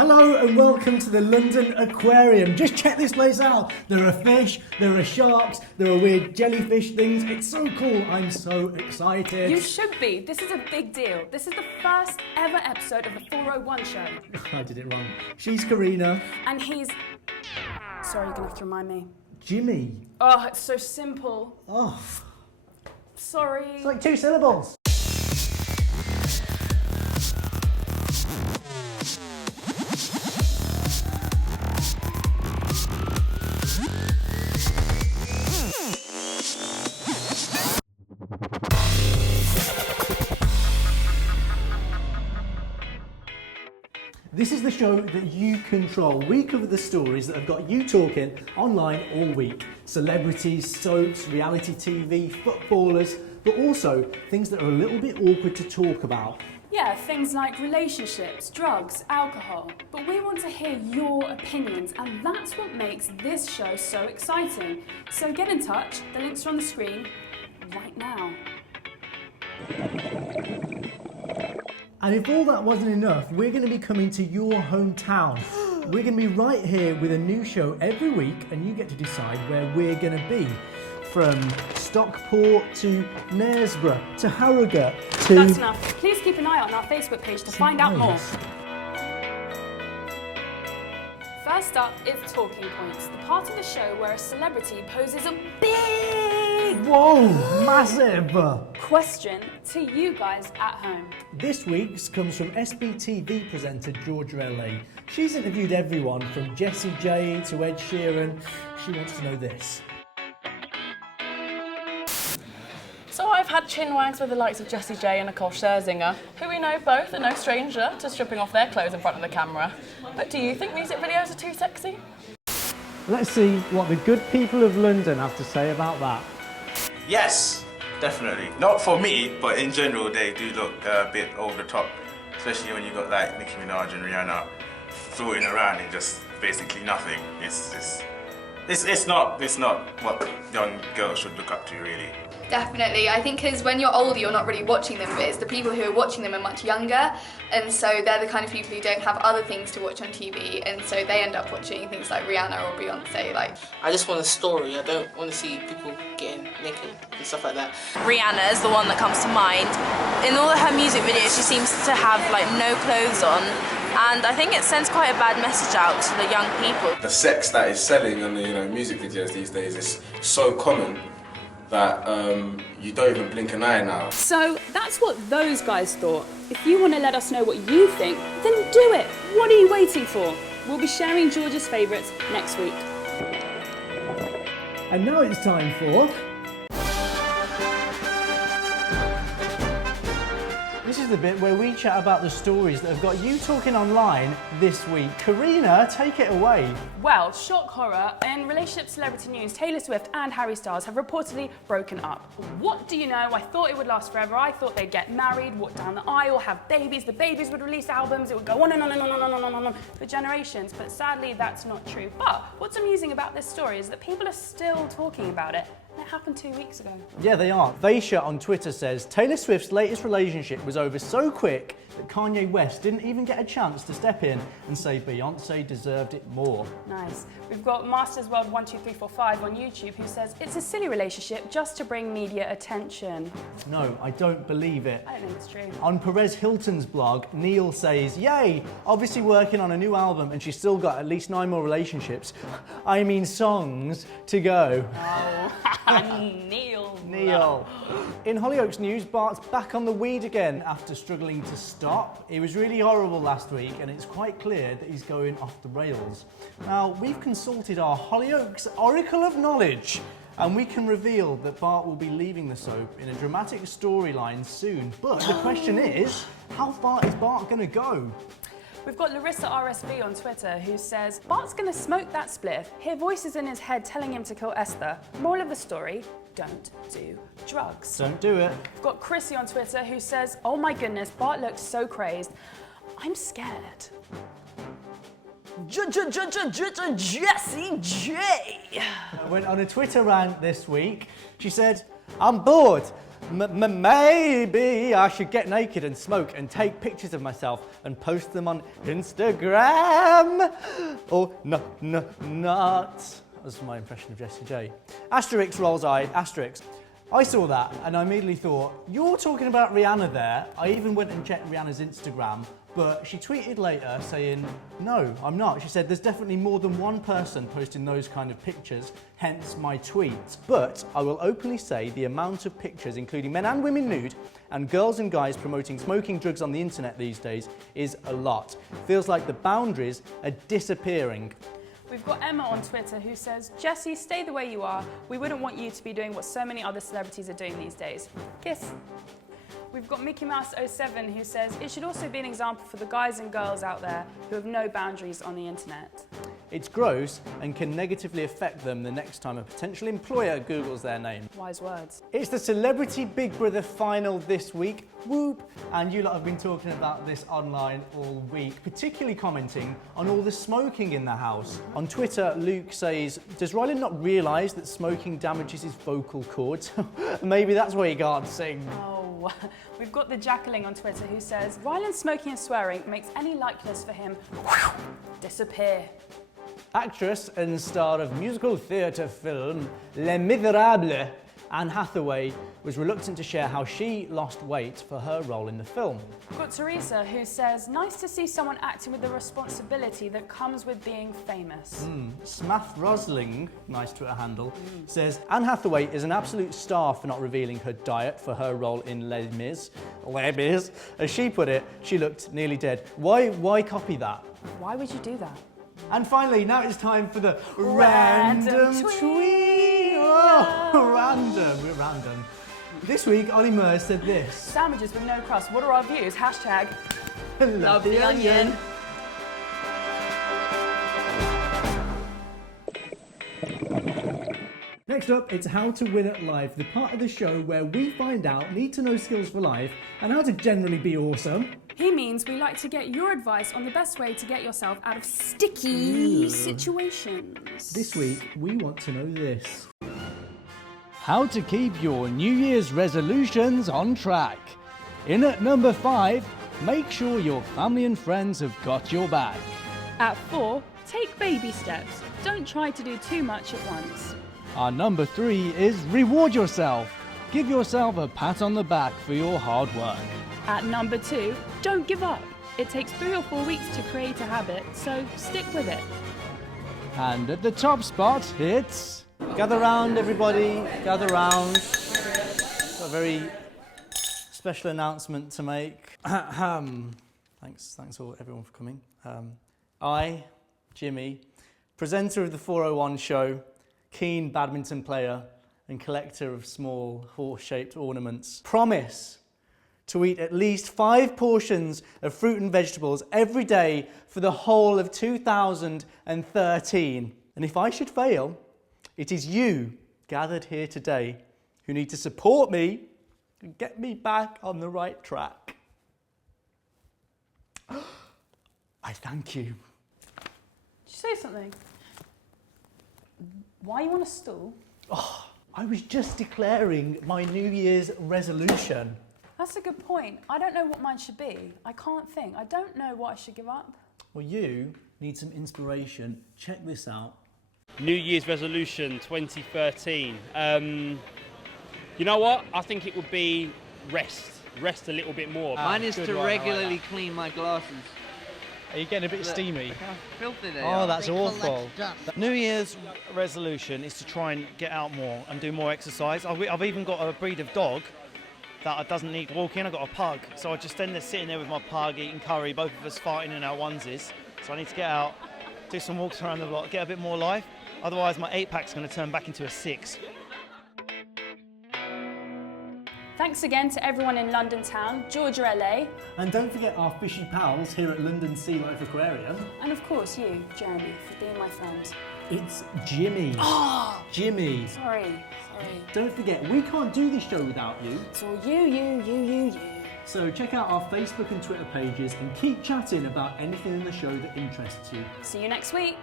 Hello and welcome to the London Aquarium. Just check this place out. There are fish, there are sharks, there are weird jellyfish things. It's so cool. I'm so excited. You should be. This is a big deal. This is the first ever episode of the 401 show. I did it wrong. She's Karina. And he's... Sorry, you're going to have to remind me. Jimmy. Oh, it's so simple. Oh. Sorry. It's like 2 syllables. This is the show that you control. We cover the stories that have got you talking online all week. Celebrities, soaps, reality TV, footballers, but also things that are a little bit awkward to talk about. Yeah, things like relationships, drugs, alcohol. But we want to hear your opinions, and that's what makes this show so exciting. So get in touch. The links are on the screen right now. And if all that wasn't enough, we're going to be coming to your hometown. We're going to be right here with a new show every week, and you get to decide where we're going to be. From Stockport to Knaresborough to Harrogate to... That's enough. Please keep an eye on our Facebook page to find out more. First up is Talking Points, the part of the show where a celebrity poses a big... Whoa, massive! question to you guys at home. This week's comes from SBTV presenter Georgia LA. She's interviewed everyone from Jessie J to Ed Sheeran. She wants to know this. So I've had chinwags with the likes of Jessie J and Nicole Scherzinger, who we know both are no stranger to stripping off their clothes in front of the camera. But do you think music videos are too sexy? Let's see what the good people of London have to say about that. Yes, definitely. Not for me, but in general they do look a bit over the top. Especially when you got like Nicki Minaj and Rihanna floating around in just basically nothing. It's not what young girls should look up to, really. Definitely. I think because when you're older, you're not really watching them, but it's the people who are watching them are much younger, and so they're the kind of people who don't have other things to watch on TV, and so they end up watching things like Rihanna or Beyonce. I just want a story. I don't want to see people getting naked and stuff like that. Rihanna is the one that comes to mind. In all of her music videos, she seems to have like no clothes on. And I think it sends quite a bad message out to the young people. The sex that is selling on the music videos these days is so common that you don't even blink an eye now. So that's what those guys thought. If you want to let us know what you think, then do it. What are you waiting for? We'll be sharing Georgia's favourites next week. And now it's time for... This is the bit where we chat about the stories that have got you talking online this week. Karina, take it away. Well, shock horror. In relationship celebrity news, Taylor Swift and Harry Styles have reportedly broken up. What do you know? I thought it would last forever. I thought they'd get married, walk down the aisle, have babies. The babies would release albums. It would go on and on and on and on and on and on for generations. But sadly, that's not true. But what's amusing about this story is that people are still talking about it. It happened 2 weeks ago. Yeah, they are. Vaisha on Twitter says, Taylor Swift's latest relationship was over so quick that Kanye West didn't even get a chance to step in and say Beyonce deserved it more. Nice. We've got Masters World 12345 on YouTube who says it's a silly relationship just to bring media attention. No, I don't believe it. I don't think it's true. On Perez Hilton's blog, Neil says, yay, obviously working on a new album and she's still got at least 9 more relationships. I mean songs to go. Oh, Neil. In Hollyoaks news, Bart's back on the weed again after struggling to stop. It was really horrible last week and it's quite clear that he's going off the rails. Now, we've consulted our Hollyoaks Oracle of Knowledge and we can reveal that Bart will be leaving the soap in a dramatic storyline soon. But the question is, how far is Bart going to go? We've got Larissa RSV on Twitter who says, Bart's gonna smoke that spliff, hear voices in his head telling him to kill Esther. Moral of the story, don't do drugs. Don't do it. We've got Chrissy on Twitter who says, oh my goodness, Bart looks so crazed. I'm scared. Jessie J. Went on a Twitter rant this week. She said, I'm bored. Maybe I should get naked and smoke and take pictures of myself and post them on Instagram. Or not. That was my impression of Jessie J. Asterix rolls eye, Asterix. I saw that and I immediately thought, you're talking about Rihanna there. I even went and checked Rihanna's Instagram, but she tweeted later saying, no, I'm not. She said, there's definitely more than one person posting those kind of pictures, hence my tweet. But I will openly say the amount of pictures, including men and women nude, and girls and guys promoting smoking drugs on the internet these days is a lot. Feels like the boundaries are disappearing. We've got Emma on Twitter who says, Jessie, stay the way you are. We wouldn't want you to be doing what so many other celebrities are doing these days. Kiss. We've got Mickey Mouse 07 who says, it should also be an example for the guys and girls out there who have no boundaries on the internet. It's gross and can negatively affect them the next time a potential employer Googles their name. Wise words. It's the Celebrity Big Brother final this week, whoop, and you lot have been talking about this online all week, particularly commenting on all the smoking in the house. On Twitter, Luke says, does Rylan not realise that smoking damages his vocal cords? Maybe that's why he can't sing. Oh, we've got the Jacqueline on Twitter who says, Rylan smoking and swearing makes any likeness for him disappear. Actress and star of musical theatre film Les Miserables, Anne Hathaway was reluctant to share how she lost weight for her role in the film. We've got Teresa who says, nice to see someone acting with the responsibility that comes with being famous. Smath Rosling, nice Twitter handle, says Anne Hathaway is an absolute star for not revealing her diet for her role in Les Mis. As she put it, she looked nearly dead. Why copy that? Why would you do that? And finally, now it's time for the Random tweet. Oh, random, we're random. This week, Ollie Murr said this. Sandwiches with no crust. What are our views? Hashtag Love the onion. Next up, it's How to Win at Life, the part of the show where we find out need-to-know skills for life and how to generally be awesome. He means we like to get your advice on the best way to get yourself out of sticky situations. This week, we want to know this. How to keep your New Year's resolutions on track. In at number 5, make sure your family and friends have got your back. At 4, take baby steps. Don't try to do too much at once. Our number 3 is reward yourself. Give yourself a pat on the back for your hard work. At number 2, don't give up. It takes 3 or 4 weeks to create a habit, so stick with it. And at the top spot, it's... Gather round, everybody. Gather round. Got a very special announcement to make. Thanks all, everyone for coming. I, Jimmy, presenter of the 401 show, keen badminton player and collector of small horse-shaped ornaments, promise to eat at least 5 portions of fruit and vegetables every day for the whole of 2013. And if I should fail, it is you gathered here today who need to support me and get me back on the right track. I thank you. Did you say something? Why are you on a stool? Oh, I was just declaring my New Year's resolution. That's a good point. I don't know what mine should be. I can't think. I don't know what I should give up. Well, you need some inspiration. Check this out. New Year's resolution 2013. You know what? I think it would be rest. Rest a little bit more. Mine is to regularly clean my glasses. Are you getting a bit steamy? Look how filthy they Oh, are. that's They awful. collect New Year's resolution is to try and get out more and do more exercise. I've even got a breed of dog that doesn't need walking. I've got a pug. So I just stand there sitting there with my pug eating curry, both of us farting in our onesies. So I need to get out, do some walks around the block, get a bit more life. Otherwise my 8-pack's going to turn back into a 6. Thanks again to everyone in London town, Georgia, LA, And don't forget our fishy pals here at London Sea Life Aquarium. and of course you, Jeremy, for being my friend. It's Jimmy. Oh, Jimmy. sorry. Don't forget, we can't do this show without you. It's all you. So check out our Facebook and Twitter pages and keep chatting about anything in the show that interests you. See you next week.